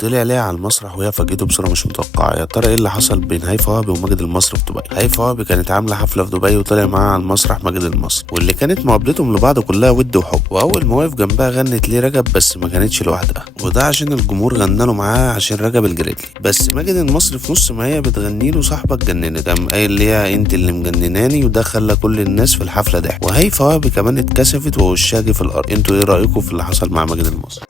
طلع ليه على المسرح وهي فاجئته بصورة مش متوقعة. يا ترى ايه اللي حصل بين هيفاء وهبي وماجد المصري في دبي؟ هيفاء وهبي كانت عاملة حفلة في دبي وطلع معاها على المسرح ماجد المصري، واللي كانت مقابلتهم لبعض كلها ود وحب. واول ما وقف جنبها غنت ليه رجب، بس ما كانتش لوحدها، وده عشان الجمهور غنى له معاها عشان رجب الجريتلي. بس ماجد المصري في نص ما هي بتغني له صاحبك جننت، قام قايل ليها انت اللي مجنناني، وده خلى كل الناس في الحفلة ضحك. وهيفاء وهبي كمان اتكسفت ووشها جه في الارض. انتوا ايه رأيكم في اللي حصل مع ماجد المصري؟